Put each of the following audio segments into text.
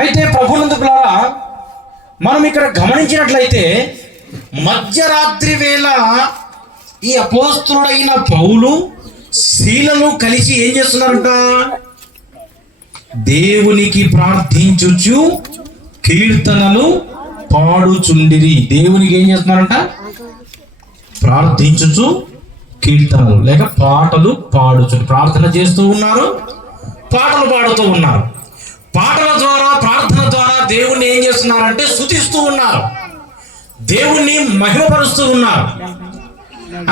అయితే ప్రభునందుకులారా, మనం ఇక్కడ గమనించినట్లయితే మధ్యరాత్రి వేళ ఈ అపోస్తులుడైన పౌలు శీలలు కలిసి ఏం చేస్తున్నారంట? దేవునికి ప్రార్థించుచు కీర్తనలు పాడుచుండిరి. దేవునికి ఏం చేస్తున్నారంట? ప్రార్థించుచు కీర్తనలు లేక పాటలు పాడుచుండి, ప్రార్థన చేస్తూ ఉన్నారు, పాటలు పాడుతూ ఉన్నారు. పాటల ద్వారా, ప్రార్థన ద్వారా దేవుణ్ణి ఏం చేస్తున్నారంటే స్తుతిస్తూ ఉన్నారు, దేవుణ్ణి మహిమపరుస్తూ ఉన్నారు.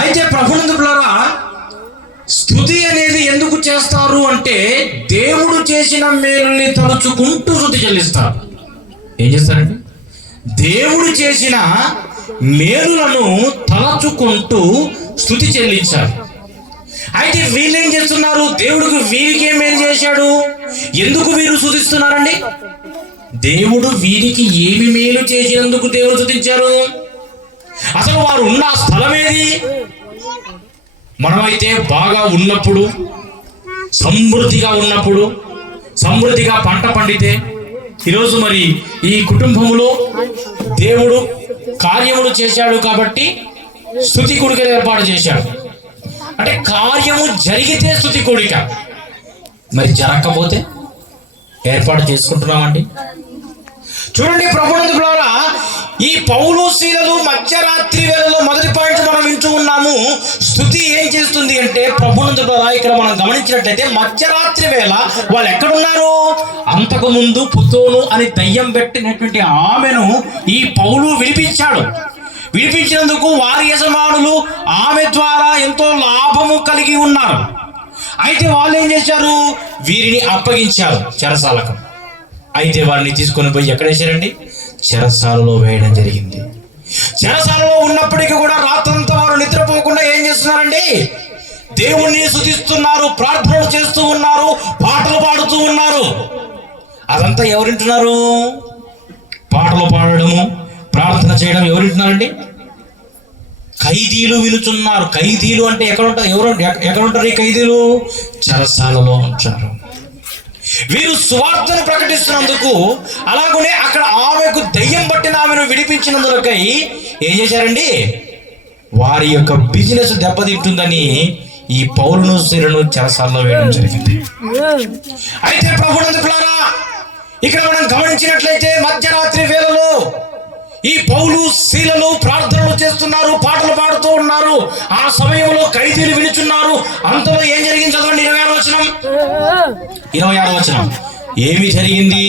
అయితే ప్రభునందులారా, స్తుతి అనేది ఎందుకు చేస్తారు అంటే దేవుడు చేసిన మేలుని తలుచుకుంటూ స్తుతి చెల్లిస్తారు. ఏం చేస్తారండి? దేవుడు చేసిన మేలులను తలచుకుంటూ స్తుతి చెల్లించారు. అయితే వీళ్ళు ఏం చేస్తున్నారు? దేవుడికి వీరికి ఏం మేలు చేశాడు, ఎందుకు వీరు స్తుతిస్తున్నారండి? దేవుడు వీరికి ఏమి మేలు చేసినందుకు దేవుడు స్తుతించారు. అసలు వారు ఉన్న స్థలం ఏది? మనమైతే బాగా ఉన్నప్పుడు, సమృద్ధిగా ఉన్నప్పుడు, సమృద్ధిగా పంట పండితే, ఈరోజు మరి ఈ కుటుంబంలో దేవుడు కార్యములు చేశాడు కాబట్టి స్తుతి కూడికలు ఏర్పాటు చేశాడు. అంటే కార్యము జరిగితే స్తుతి కూడిక, మరి జరగకపోతే ఏర్పాటు చేసుకుంటున్నామండి. చూడండి ప్రభునందులారా, ఈ పౌలు శీలలు మధ్యరాత్రి వేళలో మొదటి పాయింట్ మనం వింటూ ఉన్నాము. స్తుతి ఏం చేస్తుంది అంటే ప్రభునందులారా, ఇక్కడ మనం గమనించినట్లయితే మధ్యరాత్రి వేళ వాళ్ళు ఎక్కడున్నారు? అంతకు ముందు పుతోను అని దయ్యం పెట్టినటువంటి ఆమెను ఈ పౌలు విడిపించాడు. విడిపించినందుకు వారి యజమానులు ఆమె ద్వారా ఎంతో లాభము కలిగి ఉన్నారు. అయితే వాళ్ళు ఏం చేశారు? వీరిని అప్పగించారు చెరసాలకు. అయితే వారిని తీసుకొని పోయి ఎక్కడ వేశారండి? చెరసాలలో వేయడం జరిగింది. చెరసాలలో ఉన్నప్పటికీ కూడా రాత్రంతా వారు నిద్రపోకుండా ఏం చేస్తున్నారండి? దేవుణ్ణి స్తుతిస్తున్నారు, ప్రార్థనలు చేస్తూ ఉన్నారు, పాటలు పాడుతూ ఉన్నారు. అదంతా ఎవరింటున్నారు? పాటలు పాడడము, ప్రార్థన చేయడం ఎవరింటున్నారండి? ఖైదీలు వినుచున్నారు. ఖైదీలు అంటే ఎక్కడుంటారు ఈ ఖైదీలు? చెరసాలలో ఉంటారు. వీరు సువార్తను ప్రకటిస్తున్నందుకు, అలాగనే అక్కడ ఆమెకు దయ్యం పట్టిన ఆమెను విడిపించినందుకై ఏం చేశారండి? వారి యొక్క బిజినెస్ దెబ్బతింటుందని ఈ పౌలును శీలను చెరసాలలో వేయడం జరిగింది. అయితే ప్రభునందులారా, ఇక్కడ మనం గమనించినట్లయితే మధ్యరాత్రి వేళలో ఈ పౌలు శీలలు ప్రార్థనలు చేస్తున్నారు, పాటలు పాడుతూ ఉన్నారు. ఆ సమయంలో ఖైదీలు వినుచున్నారు. అంతలో ఏం జరిగింది? చదవండి 26వ వచనం. ఏమి జరిగింది?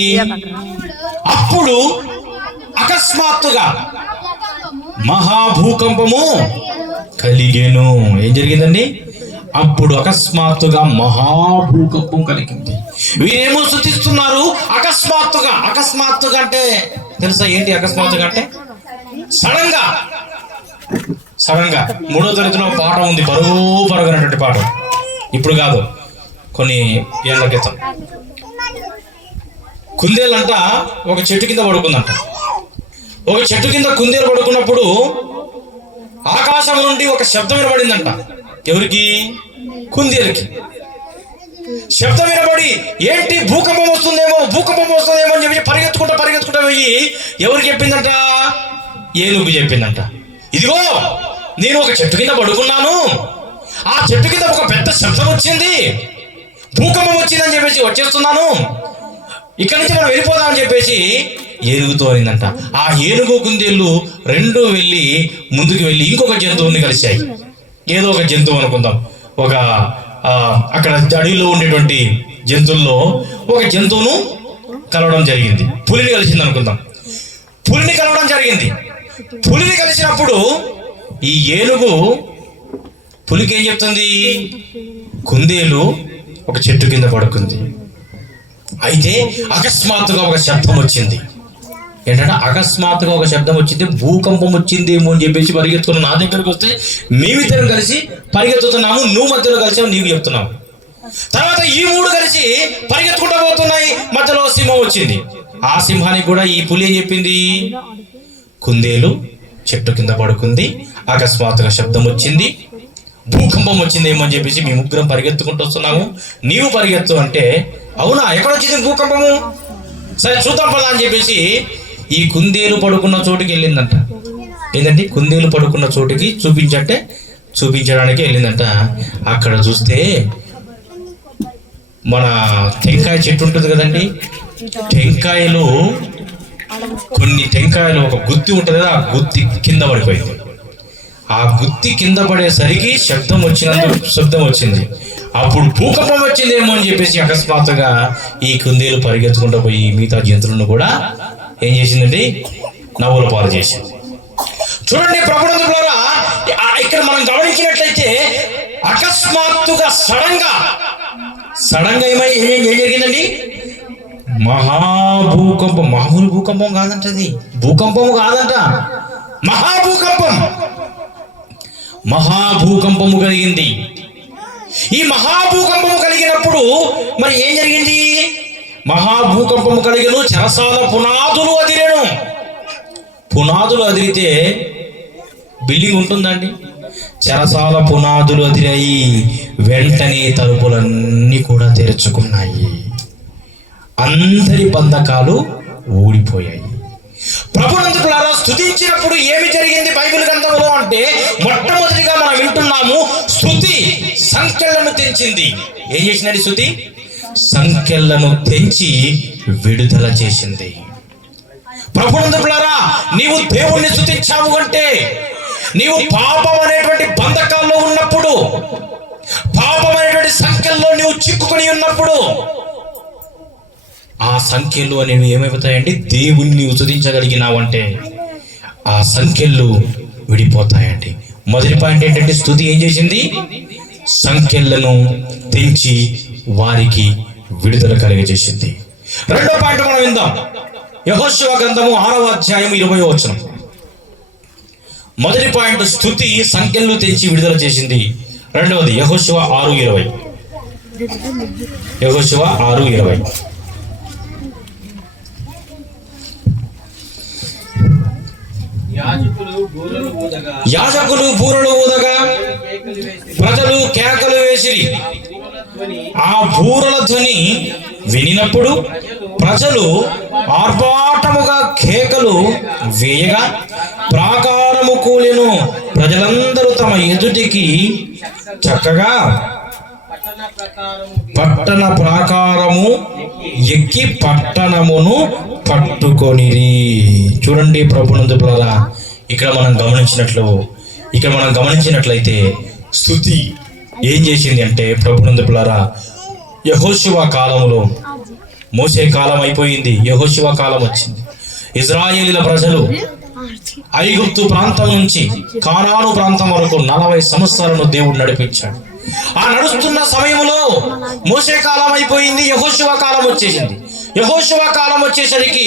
అప్పుడు అకస్మాత్తుగా మహాభూకంపము కలిగెను. ఏం జరిగిందండి? అప్పుడు అకస్మాత్తుగా మహాభూకంపం కలిగింది. వీరేమో స్తుతిస్తున్నారు. అకస్మాత్తుగా అంటే తెలుసా ఏంటి? అకస్మాత్తుగా అంటే సడన్ గా 3వ తరగతిలో పాట ఉంది, పరుగు అనేటువంటి పాట. ఇప్పుడు కాదు, కొన్ని ఏళ్ల క్రితం. కుందేలంట ఒక చెట్టు కింద పడుకుందంట. ఒక చెట్టు కింద కుందేలు పడుకున్నప్పుడు ఆకాశం నుండి ఒక శబ్దం వినబడిందంట. ఎవరికి? కుందేలుకి. శబ్దం వినబడి ఏంటి భూకంపం వస్తుందేమో అని చెప్పి పరిగెత్తుకుంటా పోయి ఎవరికి చెప్పిందంట? ఏనుగు చెప్పిందంట. ఇదిగో నేను ఒక చెట్టు కింద పడుకున్నాను, ఆ చెట్టు కింద ఒక పెద్ద శబ్దం వచ్చింది, భూకంపం వచ్చిందని చెప్పేసి వచ్చేస్తున్నాను, ఇక్కడి నుంచి మనం వెళ్ళిపోదామని చెప్పేసి ఏనుగుతో అయిందంట. ఆ ఏనుగు కుందేళ్ళు రెండు వెళ్ళి ముందుకు వెళ్ళి ఇంకొక జంతువుని కలిశాయి. ఏదో ఒక జంతువు అనుకుందాం, ఒక అక్కడ అడవిలో ఉండేటువంటి జంతువుల్లో ఒక జంతువును కలవడం జరిగింది. పులిని కలిసింది అనుకుందాం. పులిని కలవడం జరిగింది. పులిని కలిసినప్పుడు ఈ ఏనుగు పులికి ఏం చెప్తుంది? కుందేలు ఒక చెట్టు కింద పడుకుంది. అయితే అకస్మాత్తుగా ఒక శబ్దం వచ్చింది. ఏంటంటే అకస్మాత్తుగా ఒక శబ్దం వచ్చింది, భూకంపం వచ్చిందేమో అని చెప్పేసి పరిగెత్తుకుని నా దగ్గరకు వస్తే మేమిద్దరం కలిసి పరిగెత్తుతున్నాము, నువ్వు మధ్యలో కలిసావు, నీకు చెప్తున్నావు. తర్వాత ఈ మూడు కలిసి పరిగెత్తుకుంటూ పోతున్నాయి, మధ్యలో సింహం వచ్చింది. ఆ సింహానికి కూడా ఈ పులి ఏం చెప్పింది? కుందేలు చెట్టు కింద పడుకుంది, అకస్మాత్తుగా శబ్దం వచ్చింది, భూకంపం వచ్చిందేమో అని చెప్పేసి మీ ముగ్గురం పరిగెత్తుకుంటూ వస్తున్నాము, నీవు పరిగెత్తు అంటే, అవునా ఎక్కడ వచ్చింది భూకంపము? సరే చూద్దాం పదా అని చెప్పేసి ఈ కుందేలు పడుకున్న చోటుకి వెళ్ళిందంట. ఏంటంటే కుందేలు పడుకున్న చోటుకి చూపించడానికి వెళ్ళిందంట. అక్కడ చూస్తే మన టెంకాయ చెట్టు ఉంటుంది కదండి, టెంకాయలు కొన్ని టెంకాయలు ఒక గుత్తి ఉంటుంది కదా, ఆ గుత్తి కింద పడిపోయింది. ఆ గుత్తి కింద పడేసరికి శబ్దం వచ్చింది. అప్పుడు భూకంపం వచ్చిందేమో అని చెప్పేసి అకస్మాత్తుగా ఈ కుందేలు పరిగెత్తుకుంటూ పోయి మిగతా జంతువులను కూడా ఏం చేసిందండి, నవ్వుల పాలు చేసింది. చూడండి ప్రభుత్వారా, ఇక్కడ మనం గమనించినట్లయితే అకస్మాత్తుగా సడన్ గా ఏం జరిగిందండి, మహాభూకంపం. మామూలు భూకంపం కాదంట, అది భూకంపం కాదంట, మహాభూకంపము కలిగింది. ఈ మహాభూకంపము కలిగినప్పుడు మరి ఏం జరిగింది, మహాభూకంపము కలిగిన చెరసాల పునాదులు అదిరేను. పునాదులు అదిరితే బిల్డింగ్ ఉంటుందండి. చెరసాల పునాదులు అదిరాయి, వెంటనే తలుపులన్నీ కూడా తెరుచుకున్నాయి, అందరి బంధకాలు ఊడిపోయాయి. ప్రభునందుకులారా, స్తుతించినప్పుడు ఏమి జరిగింది బైబిల్ గ్రంథంలో అంటే, మొట్టమొదటిగా మనం వింటున్నాము, స్తుతి సంఖ్యలను తెంచింది. ఏం చేసిందండి స్తుతి? సంఖ్యలను తెంచి విడుదల చేసింది. ప్రభునందుకులారా, నీవు దేవుణ్ణి స్తుతించావు అంటే, నీవు పాపం అనేటువంటి బంధకాల్లో ఉన్నప్పుడు, పాపం అనేటువంటి సంఖ్యల్లో నీవు చిక్కుకొని ఉన్నప్పుడు, ఆ సంఖ్యలు అనేవి ఏమైపోతాయండి, దేవుణ్ణి స్తుతించగలిగినావంటే ఆ సంఖ్యలు విడిపోతాయండి. మొదటి పాయింట్ ఏంటంటే, స్తుతి ఏం చేసింది, సంఖ్యలను తెంచి వారికి విడుదల కలిగజేసింది. రెండో పాయింట్ మనం విందాం. యెహోషువ గ్రంథము 6వ అధ్యాయం 20వ వచనం. మొదటి పాయింట్ స్తుతి సంఖ్యలను తెంచి విడుదల చేసింది. రెండవది యెహోషువ 6:20. యెహోషువ 6:20. యాజకులు బూరలు ఊదగా ప్రజలు కేకలు వేసిరి. ఆ బూరల ధ్వని వినినప్పుడు ప్రజలు ఆర్భాటముగా కేకలు వేయగా ప్రాకారము కూలెను. ప్రజలందరూ తమ ఎదుటికి చక్కగా పట్టణ ప్రాకారము ఎక్కి పట్టణమును పట్టుకొనిరి. చూడండి ప్రభునందులారా, ఇక్కడ మనం గమనించినట్లయితే స్తుతి ఏం చేసింది అంటే, ప్రభునందులారా, యెహోషువ కాలంలో, మోషే కాలం అయిపోయింది, యెహోషువ కాలం వచ్చింది. ఇజ్రాయేలీల ప్రజలు ఐగుప్తు ప్రాంతం నుంచి కానాను ప్రాంతం వరకు 40 సంవత్సరాలను దేవుడు నడిపించాడు. ఆ నడుస్తున్న సమయంలో మోషే కాలం అయిపోయింది, యెహోషువ కాలం వచ్చేసింది. యెహోషువ కాలం వచ్చేసరికి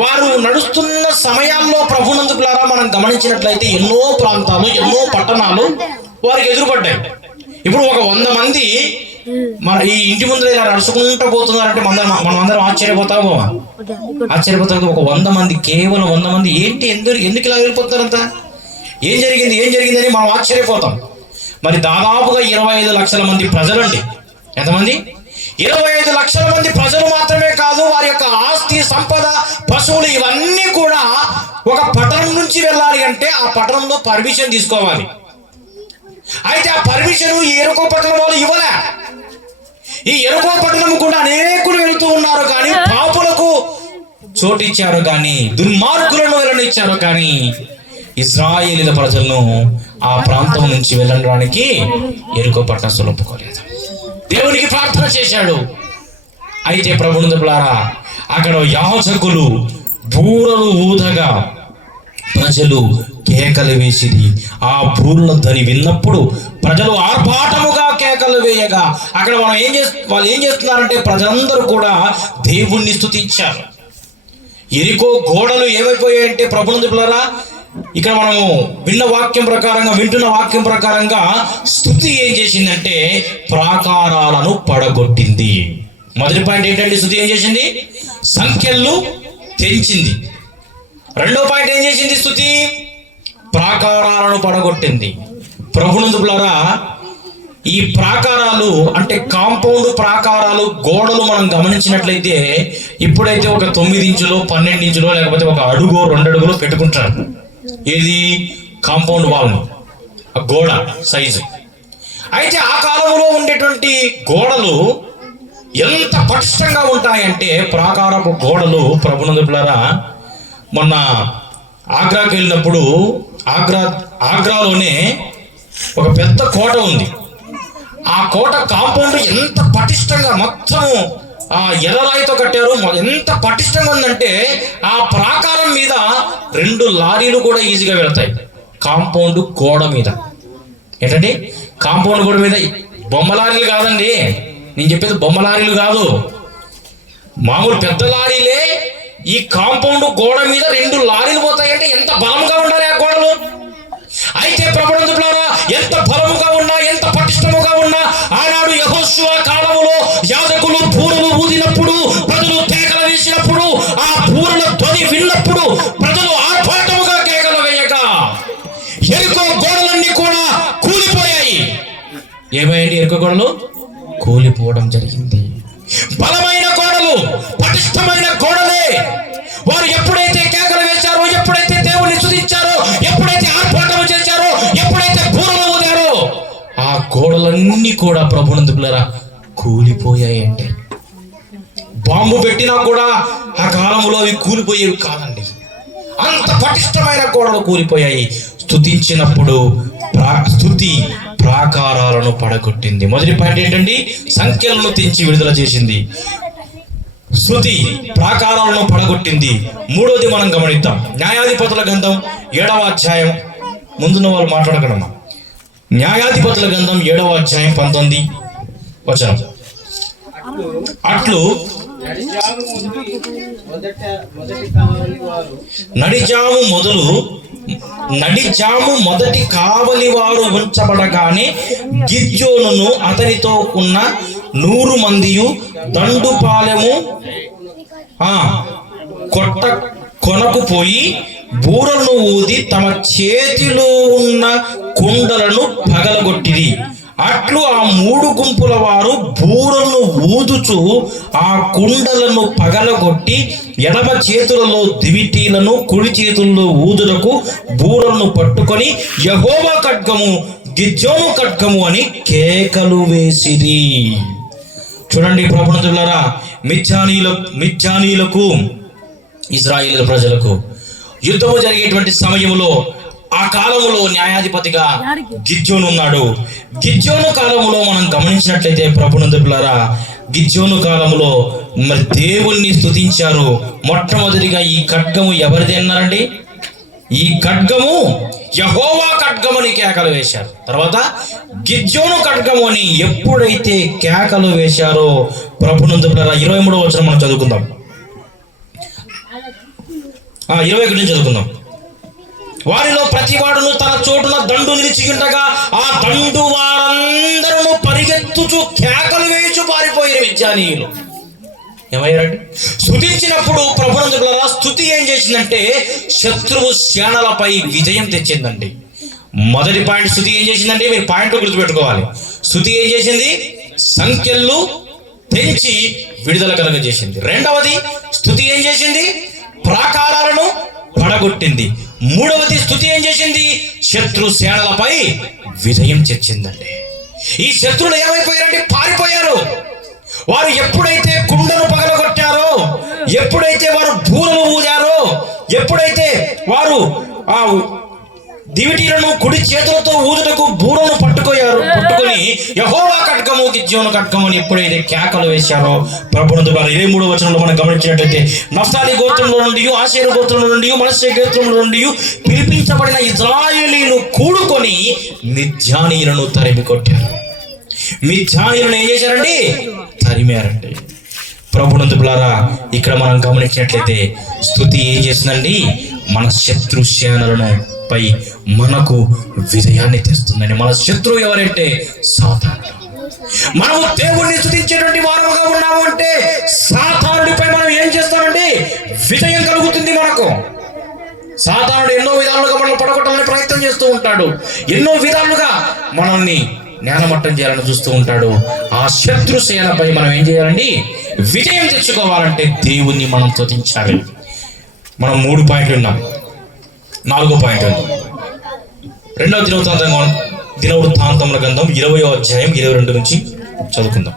వారు నడుస్తున్న సమయాల్లో ప్రభునందుకులారా మనం గమనించినట్లయితే ఎన్నో ప్రాంతాలు, ఎన్నో పట్టణాలు వారికి ఎదురుపడ్డాయి. ఇప్పుడు ఒక 100 మంది మన ఈ ఇంటి ముందు ఇలా నడుచుకుంటూ పోతున్నారంటే మనమందరం ఆశ్చర్యపోతాం. ఒక 100 మంది, కేవలం 100 మంది ఏంటి, ఎందుకు ఇలా వెళ్ళిపోతారంత, ఏం జరిగిందని మనం ఆశ్చర్యపోతాం. మరి దాదాపుగా 25 లక్షల మంది ప్రజలండి. ఎంతమంది? 25 లక్షల మంది ప్రజలు మాత్రమే కాదు, వారి యొక్క ఆస్తి, సంపద, పశువులు ఇవన్నీ కూడా ఒక పట్టణం నుంచి వెళ్ళాలి అంటే ఆ పట్టణంలో పర్మిషన్ తీసుకోవాలి. అయితే ఆ పర్మిషన్ ఈ ఎరుకో పట్టణం వాళ్ళు ఇవ్వలే. ఈ ఎరుకో పట్టణం కూడా అనేకులు వెళుతూ ఉన్నారు, కానీ పాపులకు చోటిచ్చారు, కానీ దుర్మార్గులను వెళ్ళనిచ్చారు, కానీ ఇశ్రాయేలీల ప్రజలను ఆ ప్రాంతం నుంచి వెళ్ళడానికి ఎరుకో పట్టణస్తులు ఒప్పుకోలేదు. దేవునికి ప్రార్థన చేశాడు. అయితే ప్రభునందులారా, అక్కడ యాజకులు బూరలు ఊదగా ప్రజలు కేకలు వేసిరి. ఆ బూరల ధ్వని విన్నప్పుడు ప్రజలు ఆర్భాటముగా కేకలు వేయగా అక్కడ వాళ్ళు ఏం చేస్తున్నారంటే, ప్రజలందరూ కూడా దేవుణ్ణి స్తుతించారు. ఎరికో గోడలు ఏమైపోయాయంటే ప్రభునందులారా, ఇక్కడ మనము వింటున్న వాక్యం ప్రకారంగా స్తుతి ఏం చేసిందంటే ప్రాకారాలను పడగొట్టింది. మొదటి పాయింట్ ఏంటంటే, స్తుతి ఏం చేసింది, సంఖ్యలు తెంచింది. రెండో పాయింట్ ఏం చేసింది, స్తుతి ప్రాకారాలను పడగొట్టింది. ప్రభునందులారా, ఈ ప్రాకారాలు అంటే కాంపౌండ్ ప్రాకారాలు గోడలు మనం గమనించినట్లయితే ఇప్పుడైతే ఒక 9 ఇంచులో 12 ఇంచులో లేకపోతే ఒక అడుగో 2 అడుగులో పెట్టుకుంటారు. ఏది కాంపౌండ్ వాల్ని, ఆ గోడ సైజు. అయితే ఆ కాలంలో ఉండేటువంటి గోడలు ఎంత పటిష్టంగా ఉంటాయంటే ప్రాకారపు గోడలు ప్రభునందులారా, మొన్న ఆగ్రాకి వెళ్ళినప్పుడు ఆగ్రాలోనే ఒక పెద్ద కోట ఉంది. ఆ కోట కాంపౌండ్ ఎంత పటిష్టంగా మొత్తం ఎర్రరాయితో కట్టారు. ఎంత పటిష్టంగా ఉందంటే ఆ ప్రాకారం మీద 2 లారీలు కూడా ఈజీగా వెళతాయి. కాంపౌండ్ గోడ మీద. ఏంటండి కాంపౌండ్ గోడ మీద బొమ్మ లారీలు కాదండి, నేను చెప్పేది బొమ్మ లారీలు కాదు, మామూలు పెద్ద లారీలే. ఈ కాంపౌండ్ గోడ మీద 2 లారీలు పోతాయంటే ఎంత బలంగా ఉండాలి ఆ గోడలు. అయితే ప్రభునందులారా, ఎంత బలముగా ఉన్నా, ఎంత పటిష్టముగా ఉన్నా, ఆనాడు యెహోషువ కాలములో యాజకులు బూరలు ఊదినప్పుడు, ప్రజలు కేకలు వేసినప్పుడు, ఆ బూరల ధ్వని విన్నప్పుడు ప్రజలు ఆర్భాటముగా కేకలు వేయక ఎరుకో గోడలన్నీ కూడా కూలిపోయాయి. ఏమైంది? ఎరుకో గోడలు కూలిపోవడం జరిగింది. బలమైన గోడలు, పటిష్టమైన గోడలే. వారు ఎప్పుడైతే కేకలు వేశారో, ఎప్పుడైతే దేవుణ్ణి స్తుతించారో, ఎప్పుడైతే ఆర్భాటం చేశారో, ఎప్పుడైతే బూరలు ఊదారో, ఆ గోడలన్నీ కూడా ప్రభునందులారా కూలిపోయాయండి. బాంబు పెట్టినా కూడా ఆ కాలంలో అవి కూలిపోయేవి కాదండి. అంత పటిష్టమైన గోడలు కూలిపోయాయి. స్తుతించినప్పుడు స్తుతి ప్రాకారాలను పడగొట్టింది. మొదటి పాయింట్ ఏంటండి? సంఖ్యలను తెంచి విడుదల చేసింది. స్తుతి ప్రాకారాలను పడగొట్టింది. మూడోది మనం గమనిద్దాం. న్యాయాధిపతుల గ్రంథం 7వ అధ్యాయం, ముందున్న వాళ్ళు మాట్లాడగలమా? న్యాయాధిపతుల గ్రంథం 7వ అధ్యాయం 19 వచనం. అట్లు నడిజాము మొదటి కావలి వారు ఉంచబడగానే గిద్యోనును అతనితో ఉన్న 100 మందియు దండుపాలెము కొనకు పోయి బూరలను ఊది తమ చేతిలో ఉన్న కుండలను పగలగొట్టిరి. అట్లు ఆ 3 గుంపుల వారు బూరలను ఊదుచు ఆ కుండలను పగలగొట్టి ఎడమ చేతులలో దివిటీలను, కుడి చేతుల్లో ఊదులకు బూరలను పట్టుకొని యెహోవా ఖడ్గము, గిద్యోను ఖడ్గము అని కేకలు వేసిరి. చూడండి ప్రభునందులారా, మిద్యానీయులకు ఇశ్రాయేలు ప్రజలకు యుద్ధము జరిగేటువంటి సమయంలో ఆ కాలంలో న్యాయాధిపతిగా గిద్యోను ఉన్నాడు. గిద్యోను కాలంలో మనం గమనించినట్లయితే ప్రభునందులారా, గిద్యోను కాలంలో మరి దేవుణ్ణి స్తుతించారు. మొట్టమొదటిగా ఈ ఖడ్గము ఎవరిది అన్నారండి? ఈ ఖడ్గము యెహోవా ఖడ్గము అని కేకలు వేశారు. తర్వాత గిద్యోను ఖడ్గము అని ఎప్పుడైతే కేకలు వేశారో ప్రభునందులారా, 23వ వచనం మనం చదువుకుందాం. 21 నుంచి చదువుకుందాం. వారిలో ప్రతివాడును తన చోటున దండు నిలిచి ఉండగా ఆ దండు వారందరూ పరిగెత్తుచు కేకలు వేయచు పారిపోయిన మిద్యానీయులు. ఏమయ్యారండి? స్తుతించినప్పుడు ప్రభునందులారా, స్తుతి ఏం చేసిందంటే శత్రువు సేనలపై విజయం తెచ్చిందండి. మొదటి పాయింట్ స్తుతి ఏం చేసిందండి? మీరు పాయింట్ గుర్తుపెట్టుకోవాలి. స్తుతి ఏం చేసింది? సంఖ్యలు తెంచి విడుదల కలగజేసింది. రెండవది స్తుతి ఏం చేసింది? ప్రాకారాలను పడగొట్టింది. మూడవది స్తుతి ఏం చేసింది? శత్రు సేనలపై విజయం తెచ్చిందండి. ఈ శత్రువులు ఏమైపోయారంటే పారిపోయారు. వారు ఎప్పుడైతే కుండను పగలగొట్టారో, ఎప్పుడైతే వారు బూరలు ఊదారో, ఎప్పుడైతే వారు ఆ దివిటీలను కుడి చేతులతో ఊదుటకు బూరను పట్టుకొని యెహోవా ఖడ్గము, గిద్యోను ఖడ్గము అని ఎప్పుడైతే కేకలు వేశారో ప్రభునందులారా, 23వ వచనంలో మనం గమనించినట్లయితే నఫ్తాలి గోత్రంలో నుండి, ఆషేరు గోత్రంలో నుండి, మనష్షే గోత్రంలో నుండి పిలిపించబడిన ఇశ్రాయేలీయులు కూడుకొని మిద్యానీయులను తరిమి కొట్టారు. మిద్యానీయులను ఏం చేశారండి? తరిమారండి. ప్రభునందులారా, ఇక్కడ మనం గమనించినట్లయితే స్తుతి ఏం చేస్తుందండి? మన శత్రు సేనలను పై మనకు విజయాన్ని తెస్తుందండి. మన శత్రువు ఎవరంటే సాతానుడు. మనము దేవుణ్ణి స్తుతించేటువంటి వారముగా ఉన్నాము అంటే సాతానుడిపై మనం ఏం చేస్తామండి? విజయం కలుగుతుంది మనకు. సాతానుడు ఎన్నో విధాలుగా మనల్ని పడగొట్టాలని ప్రయత్నం చేస్తూ ఉంటాడు. ఎన్నో విధాలుగా మనల్ని నేలమట్టం చేయాలని చూస్తూ ఉంటాడు. ఆ శత్రు సేనపై మనం ఏం చేయాలండి? విజయం తెచ్చుకోవాలంటే దేవుణ్ణి మనం స్తుతించాలి. మనం 3 పాయింట్లు ఉన్నాం. 4వ పాయింట్ ఉంది. 2వ దినవృత్తాంతముల గ్రంథం 20వ అధ్యాయం 22 నుంచి చదువుకుందాం.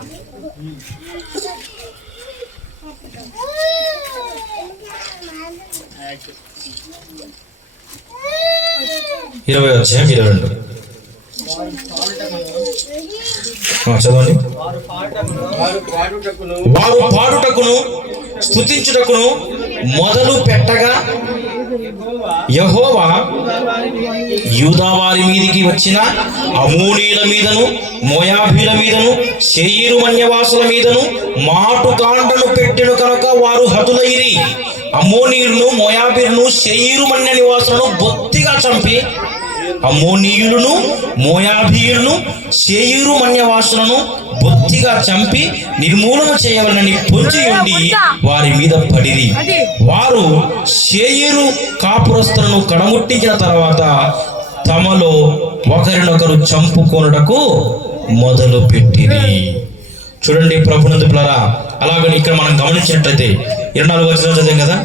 20వ అధ్యాయం 22 చదవండి. వారు పాడుటకును స్తుతించుటకును మొదలు పెట్టగా యెహోవా యూదా వారి మీదికి వచ్చిన అమోనీయుల మీదను మోయాబీల మీదను శేయీరు మన్యవాసుల మీదను మాటుకాండను పెట్టెను కనుక వారు హతులైరి. అమోనీయులను మోయాబీలను శేయీరు మన్య నివాసులను బొత్తిగా చంపి అమోనీయులను మోయాబీయులను శేయీరు మన్యవాసులను బొత్తిగా చంపి నిర్మూలన చేయవలనని పొంచి ఉండి వారి మీద పడిరి. వారు శేయీరు కాపురస్తులను కడముట్టించిన తర్వాత తమలో ఒకరినొకరు చంపుకొనుటకు మొదలు పెట్టిరి. చూడండి ప్రభునందు పిల్లరా, అలాగని ఇక్కడ మనం గమనించినట్లయితే 24 వచనం చదివాం కదా,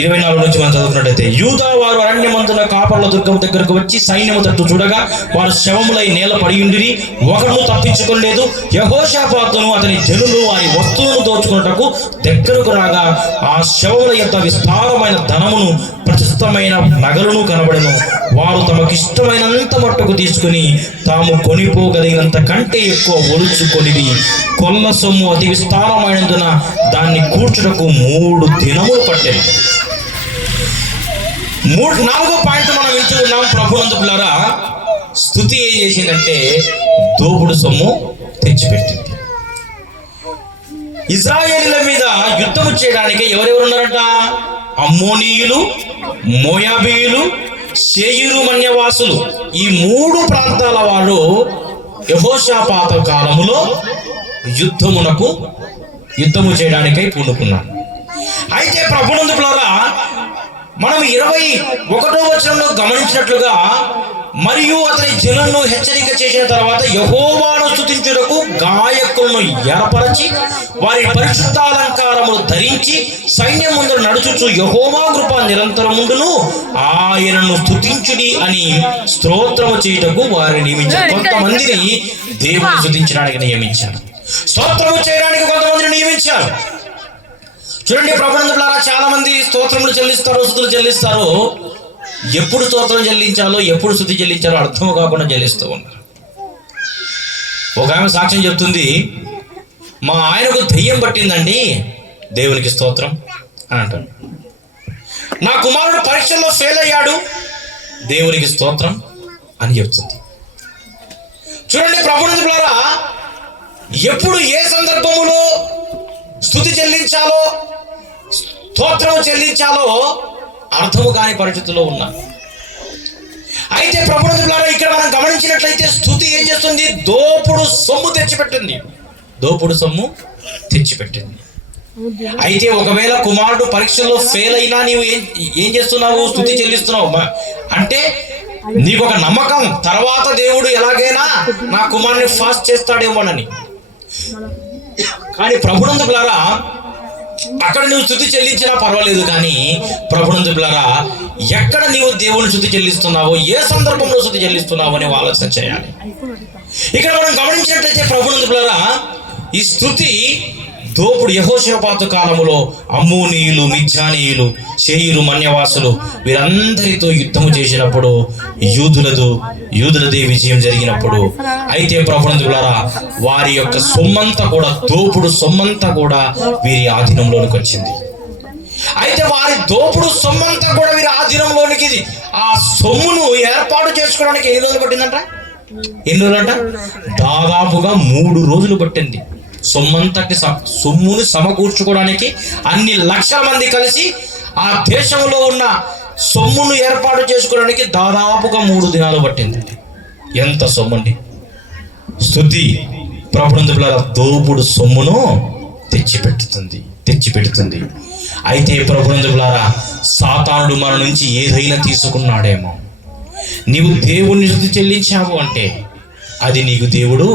24 నుంచి మనం చదువుకున్నట్లయితే, యూదా వారు అరణ్యమందున కాపర్ల దుర్గం దగ్గరకు వచ్చి సైన్యము తట్టు చూడగా వారు శవములై నేల పడి ఉండిరి, ఒకడు తప్పించుకోలేదు. యెహోషాపాతును అతని జనులు వారి వస్తువులను దోచుకున్నటకు దగ్గరకు రాగా ఆ శవముల యొక్క విస్తారమైన ధనమును ప్రశస్తమైన నగలను కనబడను. వారు తమకిష్టమైనంత మట్టుకు తీసుకుని తాము కొనిపోగలిగినంత కంటే ఎక్కువ ఒలుచుకొనిది. కొల్ల సొమ్ము అతి విస్తారమైనందున దాన్ని కూర్చుటకు 3 దినములు పట్టెను. 4వ పాయింట్ మనం ఎంచుకున్నాం. ప్రభునందు పిల్లరా, స్తుతి ఏం చేసిందంటే దోపుడు సొమ్ము తెచ్చిపెట్టింది. ఇశ్రాయేలీయుల మీద యుద్ధము చేయడానికి ఎవరెవరు ఉన్నారట? అమ్మోనీయులు, మోయాబీయులు, శేయీరు మన్యవాసులు. ఈ 3 ప్రాంతాల వారు యెహోషాపాతు కాలములో యుద్ధము చేయడానికై పూనుకున్నారు. అయితే ప్రభునందు పిల్లరా, మనం 21వ వచనంలో గమనించినట్లుగా, మరియు అతని జనులను హెచ్చరిక చేసిన తర్వాత యెహోవాను స్తుతించుటకు గాయకులను ఏర్పరచి వారి పరిశుద్ధాలంకారములు ధరించి సైన్యం ముందు నడుచుచు యెహోవా కృప నిరంతరముండును ఆయనను స్తుతించుడి అని స్తోత్రము చేయుటకు వారిని నియమించారు. కొంతమందిని దేవుని స్తుతించడానికి నియమించారు, స్తోత్రము చేయడానికి కొంతమందిని నియమించారు. చూడండి ప్రభునందులారా, చాలా మంది స్తోత్రములు చెల్లిస్తారు, స్తుతులు చెల్లిస్తారు. ఎప్పుడు స్తోత్రం చెల్లించాలో ఎప్పుడు స్తుతి చెల్లించాలో అర్థం కాకుండా చెల్లిస్తూ ఉన్నారు. ఒక ఆమె సాక్ష్యం చెప్తుంది, మా ఆయనకు దెయ్యం పట్టిందండి, దేవునికి స్తోత్రం అని అంటాను. నా కుమారుడు పరీక్షల్లో ఫెయిల్ అయ్యాడు, దేవునికి స్తోత్రం అని చెప్తుంది. చూడండి ప్రభునందులారా, ఎప్పుడు ఏ సందర్భములో స్తుతి చెల్లించాలో స్తోత్రము చెల్లించాలో అర్థము కాని పరిస్థితుల్లో ఉన్నారు. అయితే ప్రభునందులారా, ఇక్కడ మనం గమనించినట్లయితే స్తుతి ఏం చేస్తుంది? దోపుడు సొమ్ము తెచ్చిపెట్టింది. అయితే ఒకవేళ కుమారుడు పరీక్షల్లో ఫెయిల్ అయినా నీవు ఏం చేస్తున్నావు? స్తుతి చెల్లిస్తున్నావు. అంటే నీకు ఒక నమ్మకం, తర్వాత దేవుడు ఎలాగైనా నా కుమారుని ఫాస్ట్ చేస్తాడేమోనని. కానీ ప్రభునందులారా, అక్కడ నువ్వు స్తుతి చెల్లించినా పర్వాలేదు, కానీ ప్రభునందులారా, ఎక్కడ నీవు దేవుని స్తుతి చెల్లిస్తున్నావో, ఏ సందర్భంలో స్తుతి చెల్లిస్తున్నావో అని ఆలోచన చేయాలి. ఇక్కడ మనం గమనించినట్లయితే ప్రభునందులారా, ఈ స్తుతి దోపుడు యెహోషాపాతు కాలములో అమ్మోనీయులు, మిద్యానీయులు, శేయీరు మన్యవాసులు వీరందరితో యుద్ధము చేసినప్పుడు యూదులదే విజయం జరిగినప్పుడు, అయితే ప్రభునందులారా, వారి యొక్క సొమ్మంతా కూడా, దోపుడు సొమ్మంతా కూడా వీరి ఆధీనంలోనికి వచ్చింది. అయితే వారి దోపుడు సొమ్మంతా కూడా వీరి ఆధీనంలోనికి, ఆ సొమ్మును ఏర్పాటు చేసుకోవడానికి ఎన్ని రోజులు పట్టిందంట? దాదాపుగా 3 రోజులు పట్టింది. సొమ్మును సమకూర్చుకోవడానికి అన్ని లక్షల మంది కలిసి ఆ దేశంలో ఉన్న సొమ్మును ఏర్పాటు చేసుకోవడానికి దాదాపుగా 3 దినాలు పట్టింది. ఎంత సొమ్మండి! స్తుతి ప్రభునందులారా దోపుడు సొమ్మును తెచ్చిపెడుతుంది. అయితే ప్రభునందులారా, సాతానుడు మన నుంచి ఏదైనా తీసుకున్నాడేమో. నీవు దేవుణ్ణి స్తుతి చెల్లించావు అంటే, అది నీకు దేవుడు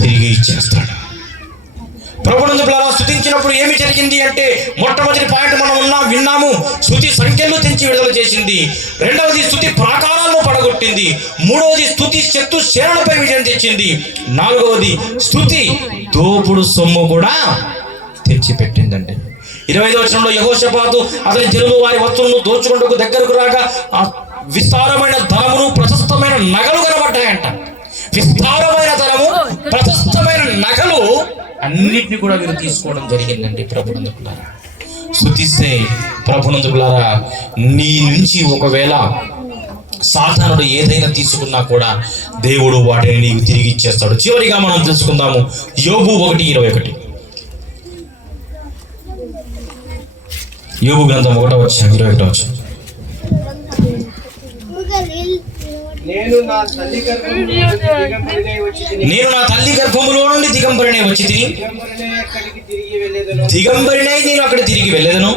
తిరిగి ఇచ్చేస్తాడు. ప్రభునందు పిల్లరా, స్తుతించినప్పుడు ఏమి జరిగింది అంటే, మొట్టమొదటి పాయింట్ మనం విన్నాము, స్తుతి సంఖ్యలు తెంచి విడుదల చేసింది. రెండవది స్తుతి ప్రాకారాలను పడగొట్టింది. మూడవది స్తుతి శత్రు సేనలపై విజయం తెచ్చింది. నాలుగవది స్తుతి దోపుడు సొమ్ము కూడా తెచ్చిపెట్టిందండి. 25వ వచనంలో యెహోషాపాతు అతని జనులు వారి వస్తువులను దోచుకుంటూ దగ్గరకు రాగా విస్తారమైన ధనమును ప్రశస్తమైన నగలు కనబడ్డాయంట. విస్తారమైన ధనము, ప్రశస్తమైన నగలు అన్నిటిని కూడా వీరు తీసుకోవడం జరిగిందండి. ప్రభునందుకులారా, స్తుతిస్తే ప్రభునందుకులారా, నీ నుంచి ఒకవేళ సాతానుడు ఏదైనా తీసుకున్నా కూడా దేవుడు వాటిని నీకు తిరిగి ఇచ్చేస్తాడు. చివరిగా మనం తెలుసుకుందాము యోబు 1:21. యోబు గ్రంథం 1:21. నేను నా తల్లి గర్భములో నుండి దిగంబరినై వచ్చి తిని దిగంబరినై నేను అక్కడ తిరిగి వెళ్ళేదను.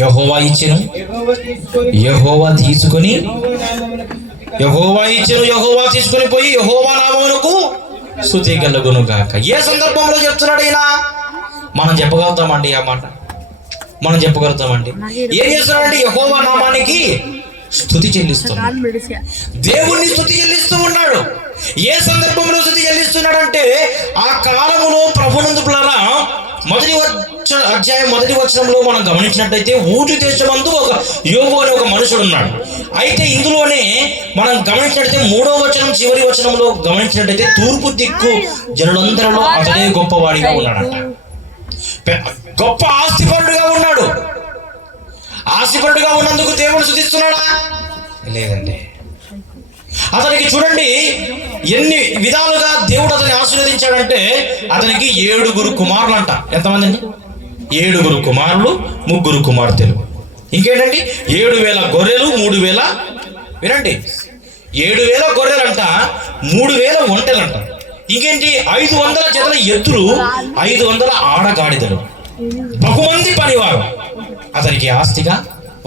యెహోవా ఇచ్చెను, యెహోవా తీసుకొని పోయి యెహోవా నామమునకు స్తుతి కలుగును గాక. ఏ సందర్భంలో చెప్తున్నాడు ఈయన? మనం చెప్పగలుగుతామండి ఆ మాట? మనం చెప్పగలుగుతామండి? ఏం చేస్తున్నాడంటే యెహోవా నామానికి స్తుతి చెల్లిస్తున్నాడు, దేవుణ్ణి స్తుతి చెల్లిస్తూ ఉన్నాడు. ఏ సందర్భంలో స్తుతి చెల్లిస్తున్నాడంటే, ఆ కాలములో ప్రభునందు పిల్లరా, మొదటి అధ్యాయం 1వ వచనంలో మనం గమనించినట్టయితే ఊజు దేశమందు ఒక యోబు అనే ఒక మనుషుడు ఉన్నాడు. అయితే ఇందులోనే మనం గమనించినట్టయితే 3వ వచనం చివరి వచనంలో గమనించినట్టయితే తూర్పు దిక్కు జనులందరిలో అతడే గొప్పవాడిగా ఉన్నాడంట. గొప్ప ఆస్తిపరుడుగా ఉన్నాడు. ఆస్తిపరుడుగా ఉన్నందుకు దేవుడు స్తుతిస్తున్నాడా? లేదండి. అతనికి చూడండి ఎన్ని విధాలుగా దేవుడు అతన్ని ఆశీర్వదించాడంటే, అతనికి 7 కుమారులు అంట. ఎంతమంది అండి? 7 కుమారులు, 3 కుమార్తెలు. ఇంకేంటండి, 7,000 గొర్రెలు, 3,000 వినండి, 7,000 గొర్రెలంట, 3,000 ఒంటెలంట. ఇంకేంటి, 500 జతల ఎద్దులు, 500 ఆడగాడిదలు, బహుమంది పనివారు అతనికి ఆస్తిగా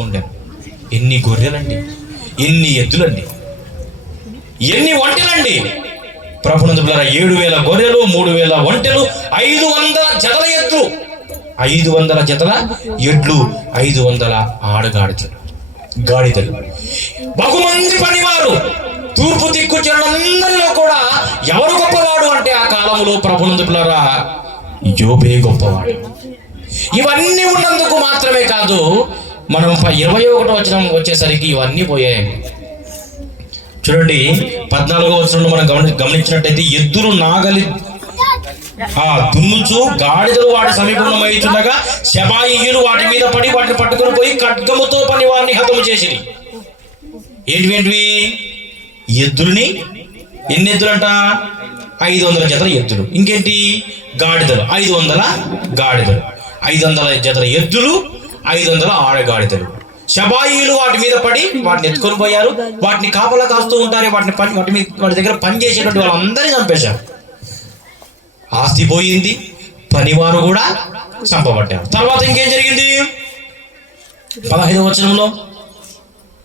ఉండేది. ఎన్ని గొర్రెలండి, ఎన్ని ఎద్దులండి, ఎన్ని ఒంటెలండి! ప్రభునందు పిల్లరా, 7,000 గొర్రెలు, 3,000 ఒంటెలు, 500 జతల ఎద్దులు, 500 జతల ఎడ్లు, 500 గాడిదలు, బహుమంది పనివారు. తూర్పు దిక్కు జనులందరిలో కూడా ఎవరు గొప్పవాడు అంటే, ఆ కాలంలో ప్రభునందు పిల్లరా, యోబే గొప్పవాడు. ఇవన్నీ ఉన్నందుకు మాత్రమే కాదు, మనం 21వ వచనం వచ్చేసరికి ఇవన్నీ పోయాయండి. చూడండి, 14వ వచనంలో మనం గమనించినట్టయితే ఎద్దులు నాగలి దున్నుచు గాడిదలు వాటి సమీపంలో మేయుచుండగా శబాయియులు వాటి మీద పడి వాటిని పట్టుకుని పోయి ఖడ్గముతో పని వారిని హతము చేసిరి. ఏంటివి? ఎద్దుల్ని. ఎన్ని ఎద్దులంట? 500 జతల ఎద్దులు. ఇంకేంటి? గాడిదలు, 500 గాడిదలు, 500 జతల ఎద్దులు, 500 ఆడగాడిదలు. శబాయిలు వాటి మీద పడి వాటిని ఎత్తుకొని పోయారు. వాటిని కాపలా కాస్తూ ఉంటారు. వాటి దగ్గర పని చేసేటువంటి వాళ్ళందరినీ చంపేశారు. ఆస్తి పోయింది, పనివారు కూడా చంపబడ్డారు. తర్వాత ఇంకేం జరిగింది? 15వ వచనంలో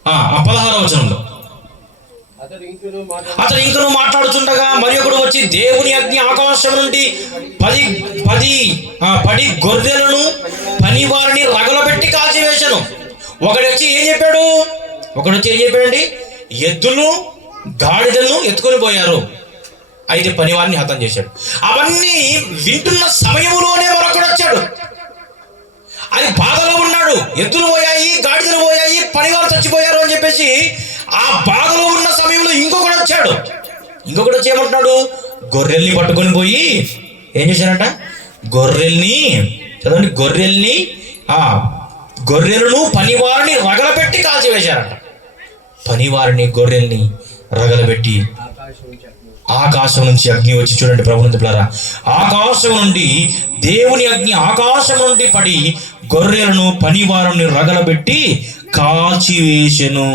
16వ వచనంలో అతను ఇంకను మాట్లాడుచుండగా మరి ఒకడు వచ్చి దేవుని అగ్ని ఆకాశం నుండి 10 గొర్రెలను పనివారిని రగలబెట్టి కాల్చివేశాను. ఒకడు వచ్చి ఏం చెప్పాడండి? ఎద్దులు గాడిదలను ఎత్తుకొని పోయారు, అయితే పనివారిని హతం చేశాడు. అవన్నీ వింటున్న సమయంలోనే మరొకడు వచ్చాడు. అది బాధలో ఉన్నాడు. ఎద్దులు పోయాయి, గాడిదలు పోయాయి, పనివారు చచ్చిపోయారు అని చెప్పేసి ఆ బాధలో ఉన్న సమయంలో ఇంకొకడు వచ్చాడు. ఇంకొకడు వచ్చి ఏమంటున్నాడు? గొర్రెల్ని పట్టుకొని పోయి ఏం చేశారంట? గొర్రెలను పనివారిని రగలబెట్టి కాల్చివేశారంట. పనివారిని, గొర్రెల్ని రగలబెట్టి ఆకాశం నుంచి అగ్ని వచ్చి, చూడండి ప్రభునందు పిల్లరా, ఆకాశం నుండి దేవుని అగ్ని ఆకాశం నుండి పడి గొర్రెలను పనివారిని రగలబెట్టి కాల్చివేసెను.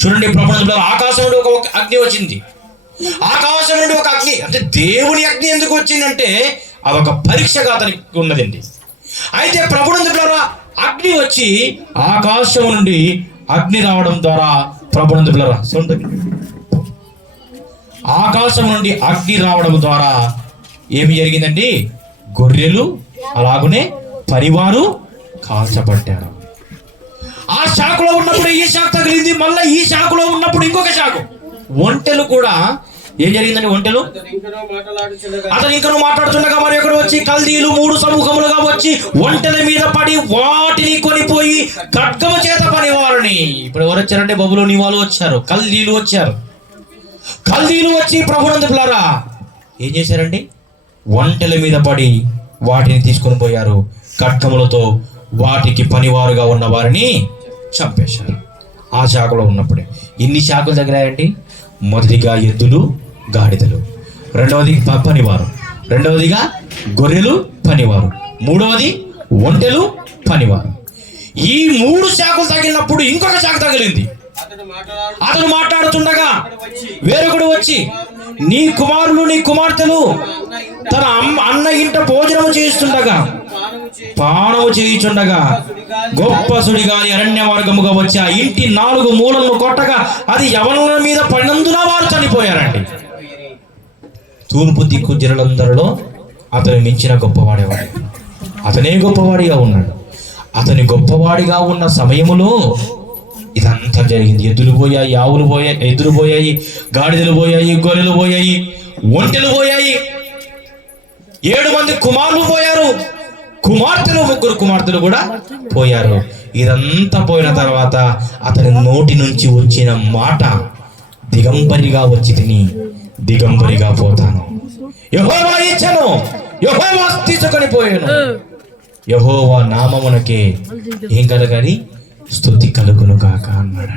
చూడండి ప్రభునందు పిల్లరా, ఆకాశం నుండి ఒక అగ్ని వచ్చింది. ఆకాశం నుండి ఒక అగ్ని అంటే దేవుని అగ్ని ఎందుకు వచ్చిందంటే అదొక పరీక్షగా అతనికి ఉన్నదండి. అయితే ప్రభునందు పిల్లరా, అగ్ని వచ్చి ఆకాశం నుండి అగ్ని రావడం ద్వారా ప్రభునందు పిల్లరా ఆకాశం నుండి అగ్ని రావడం ద్వారా ఏమి జరిగిందండి? గొర్రెలు అలాగునే పనివారు కాల్చబడ్డారు. ఆ శాఖలో ఉన్నప్పుడు ఈ శాఖ తగిలింది, మళ్ళీ ఈ శాఖలో ఉన్నప్పుడు ఇంకొక శాఖ. ఒంటెలు కూడా ఏం జరిగిందండి? ఒంటెలు అతను ఇంకనూ మాట్లాడుతుండగా మరి ఒకడు వచ్చి కల్దీలు 3 సమూహములుగా వచ్చి ఒంటెల మీద పడి వాటిని కొనిపోయి ఖడ్గము చేత పనివారిని. ఇప్పుడు ఎవరు వచ్చారంటే బబులోని వాళ్ళు వచ్చారు, కల్దీలు వచ్చారు. కల్దీలు వచ్చి ప్రభునందు పిల్లారా ఏం చేశారండి? ఒంటెల మీద పడి వాటిని తీసుకొని పోయారు, ఖడ్గములతో వాటికి పనివారుగా ఉన్న వారిని చంపేశారు. ఆ శాఖలో ఉన్నప్పుడే ఇన్ని శాఖలు తగిలాయండి. మొదటిగా ఎద్దులు గాడిదలు, రెండవది పనివారు, రెండవదిగా గొర్రెలు పనివారు, మూడవది ఒంటెలు పనివారు. ఈ 3 శాఖలు తగిలినప్పుడు ఇంకొక శాఖ తగిలింది. అతను మాట్లాడుతుండగా వేరొకడు వచ్చి నీ కుమారులు నీ కుమార్తెలు తన అన్న ఇంట భోజనము చేస్తుండగా పానము చేయుచుండగా గొప్ప సుడిగాలి అరణ్య మార్గముగా వచ్చి ఆ ఇంటి 4 మూలలను కొట్టగా అది యవనుల మీద పడినందున వారు చనిపోయారండి. తూర్పు దిక్కు జనులందరిలో అతను మించిన గొప్పవాడేవాడు. అతనే గొప్పవాడిగా ఉన్నాడు. అతని గొప్పవాడిగా ఉన్న సమయములో ఇదంతా జరిగింది. ఎద్దులు పోయాయి, ఆవులు పోయాయి, ఎద్దులు పోయాయి, గాడిదలు పోయాయి, గొర్రెలు పోయాయి, ఒంటెలు పోయాయి. 7 మంది కుమారులు పోయారు, కుమార్తెలు 3 కుమార్తెలు కూడా పోయారు. ఇదంతా పోయిన తర్వాత అతని నోటి నుంచి వచ్చిన మాట, దిగంబరిగా వచ్చి తిని దిగంబరిగా పోతాను, యెహోవా ఇచ్చెను, యెహోవా తీసుకొని పోయాను, యెహోవా నామమునకే ఏం కలగాలి? స్తుతి కలుగును కాక అన్నాడు.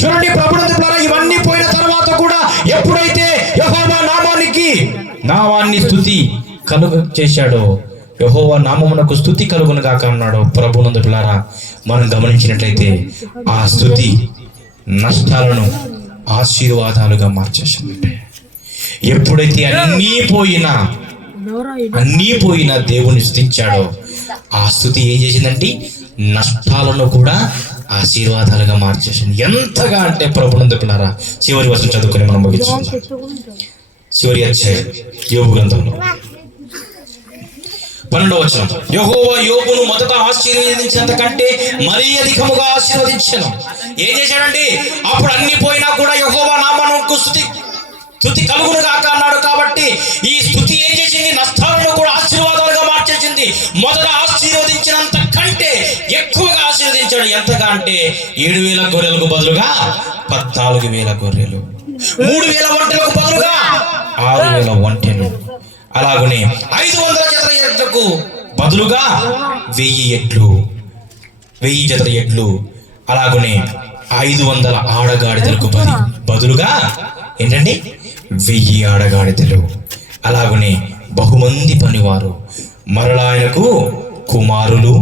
చూడండి ప్రభునందు ద్వారా ఇవన్నీ పోయిన తర్వాత కూడా ఎప్పుడైతే యెహోవా నామాన్ని స్తుతి కలుగు చేశాడో, యెహోవా నామమునకు స్తుతి కలుగును కాక అన్నాడు. ప్రభునందు పిల్లారా మనం గమనించినట్లయితే ఆ స్తుతి నష్టాలను ఆశీర్వాదాలుగా మార్చేసిందంటే, ఎప్పుడైతే అన్నీ పోయినా దేవుని స్తుతించాడో ఆ స్తుతి ఏం చేసిందంటే నష్టాలను కూడా ఆశీర్వాదాలుగా మార్చేసింది. ఎంతగా అంటే ప్రభునందు పిల్లారా చివరి వచనం చదువుకొని మనం ముగించుకుందాం. చివరి అధ్యాయం యోబు గ్రంథంలో 12వ వచనం, యెహోవా యోబును మొదట ఆశీర్వదించినంత కంటే మరీ అధికముగా ఆశీర్వదించెను. ఏం చేశాడండి? అప్పుడు అన్ని పోయినా కూడా యెహోవా నామమునకు స్తుతి కలుగును గాక అన్నాడు. కాబట్టి ఈ స్తుతి ఏం చేసింది? నష్టాలను కూడా ఆశీర్వాదాలుగా మార్చేసింది. మొదట ఆశీర్వదించినంత కంటే ఎక్కువగా ఆశీర్వదించాడు. ఎంతగా అంటే 7,000 గొర్రెలకు బదులుగా 14,000 గొర్రెలు, 3,000 ఒంటెలకు బదులుగా 6,000 ఒంటెలు, అలాగనే 500 జతల ఎడ్లకు బదులుగా 1000 ఎడ్లు, 1000 జతల ఎడ్లు, అలాగనే 500 ఆడగాడిదలకు బదులుగా ఏంటండి 1000 ఆడగాడిదలు, అలాగనే బహుమంది పనివారు. మరలా ఆయనకు కుమారులు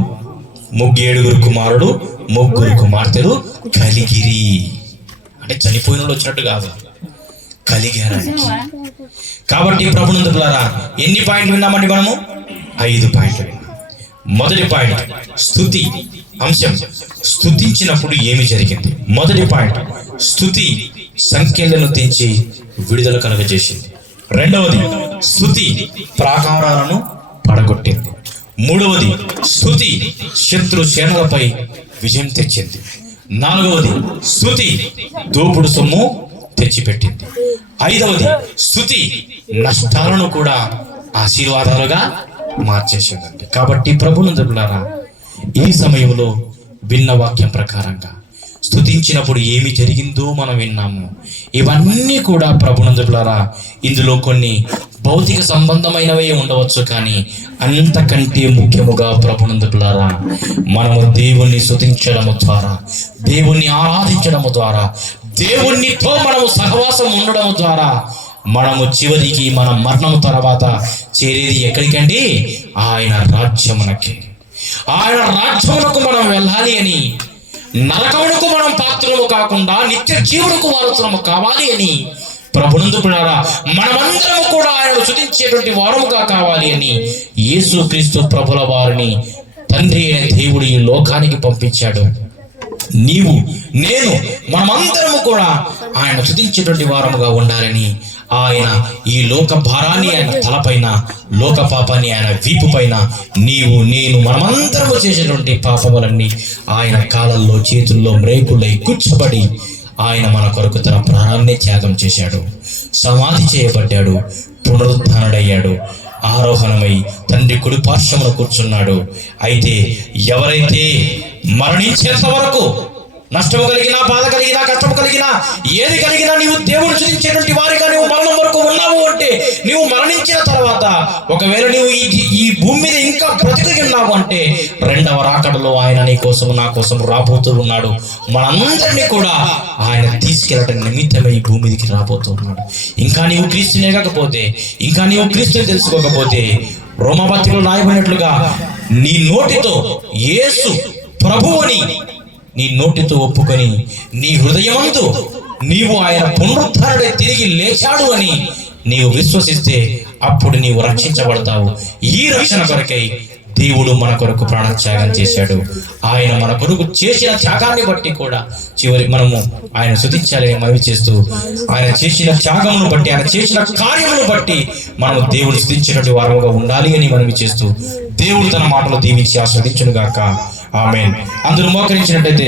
7 కుమారులు 3 కుమార్తెలు కలిగిరి. అంటే చనిపోయిన వాళ్ళు వచ్చినట్టు కాదు, కలిగారానికి. కాబట్టి ప్రభునందు పిల్లారా ఎన్ని పాయింట్లు విన్నామండి? మనము 5 పాయింట్లు విన్నాం. మొదటి పాయింట్ స్తుతి అంశం. స్తుతించినప్పుడు ఏమి జరిగింది? మొదటి పాయింట్ స్తుతి సంఖ్యలను తెంచి విడుదల కలుగజేసింది. రెండవది స్తుతి ప్రాకారాలను పడగొట్టింది. మూడవది స్తుతి శత్రు సేనలపై విజయం తెచ్చింది. నాలుగవది స్తుతి దోపుడు సొమ్ము తెచ్చిపెట్టింది. ఐదవది స్తుతి నష్టాలను కూడా ఆశీర్వాదాలుగా మార్చేసిందండి. కాబట్టి ప్రభునందు పిల్లారా ఈ సమయంలో విన్న వాక్యం ప్రకారంగా స్తుతించినప్పుడు ఏమి జరిగిందో మనం విన్నాము. ఇవన్నీ కూడా ప్రభునందు పిల్లారా ఇందులో కొన్ని భౌతిక సంబంధమైనవే ఉండవచ్చు, కానీ అంతకంటే ముఖ్యముగా ప్రభునందు పిల్లారా మనము దేవుణ్ణి స్తుతించడము ద్వారా, దేవుణ్ణి ఆరాధించడము ద్వారా, దేవునితో మనము సహవాసం ఉండడం ద్వారా మనము చివరికి మన మరణం తర్వాత చేరేది ఎక్కడికండి? ఆయన రాజ్యమునకి. ఆయన రాజ్యమునకు మనం వెళ్ళాలి అని, నరకమునకు మనం పాత్రము కాకుండా నిత్య జీవునకు వారసులము కావాలి అని ప్రభునందు పిల్లారా మనమందరము కూడా ఆయన స్తుతించేటువంటి వారముగా కావాలి అని యేసుక్రీస్తు ప్రభుల వారిని తండ్రి అయిన దేవుడు ఈ లోకానికి పంపించాడు. నీవు, నేను, మనమందరము కూడా ఆయన స్తుతించేటువంటి వారముగా ఉండాలని ఆయన ఈ లోక భారాన్ని ఆయన తలపైన, లోక పాపాన్ని ఆయన వీపు పైన, నీవు నేను మనమందరము చేసేటువంటి పాపములన్నీ ఆయన కాళ్ళల్లో చేతుల్లో మ్రేకులై కూర్చోబడి ఆయన మన కొరకు తన ప్రాణాన్నే త్యాగం చేశాడు, సమాధి చేయబడ్డాడు, పునరుద్ధానుడయ్యాడు, ఆరోహణమై తండ్రి కుడి పార్శ్వమున కూర్చున్నాడు. అయితే ఎవరైతే మరణించేంత వరకు నష్టము కలిగినా, బాధ కలిగినా, కష్టము కలిగినా, ఏది కలిగినా నీవు దేవుడు స్తుతించేటువంటి వారిగా నీవు మరణం వరకు ఉన్నావు అంటే, నీవు మరణించిన తర్వాత ఒకవేళ నీవు ఈ భూమి మీద ఇంకా బ్రతికి ఉన్నావు అంటే, రెండవ రాకడలో ఆయన నీ కోసం నా కోసం రాబోతూ ఉన్నాడు. మనందరినీ కూడా ఆయన తీసుకెళ్ళటం నిమిత్తమే ఈ భూమి మీదకి రాబోతూ ఉన్నాడు. ఇంకా నీవు క్రీస్తుని ఎగకపోతే, ఇంకా నీవు క్రీస్తుని తెలుసుకోకపోతే, రోమపత్రికలో రాయబడినట్లుగా నీ నోటితో యేసు ప్రభువుని నీ నోటితో ఒప్పుకొని నీ హృదయమందు నీవు ఆయన పునరుద్ధారుడై తిరిగి లేచాడు అని నీవు విశ్వసిస్తే అప్పుడు నీవు రక్షించబడతావు. ఈ రక్షణ కొరకై దేవుడు మన కొరకు ప్రాణత్యాగం చేశాడు. ఆయన మన కొరకు చేసిన త్యాగాన్ని బట్టి కూడా చివరికి మనము ఆయన స్తుతించాలని మనవి చేస్తూ, ఆయన చేసిన త్యాగమును బట్టి, ఆయన చేసిన కార్యమును బట్టి మనము దేవుడు స్తుతించినటువంటి వారముగా ఉండాలి అని మనవి చేస్తూ, దేవుడు తన మాటలు దీవించి ఆస్వాదించును గాక. ఆమేన్. అందరూ మోకరించినట్లయితే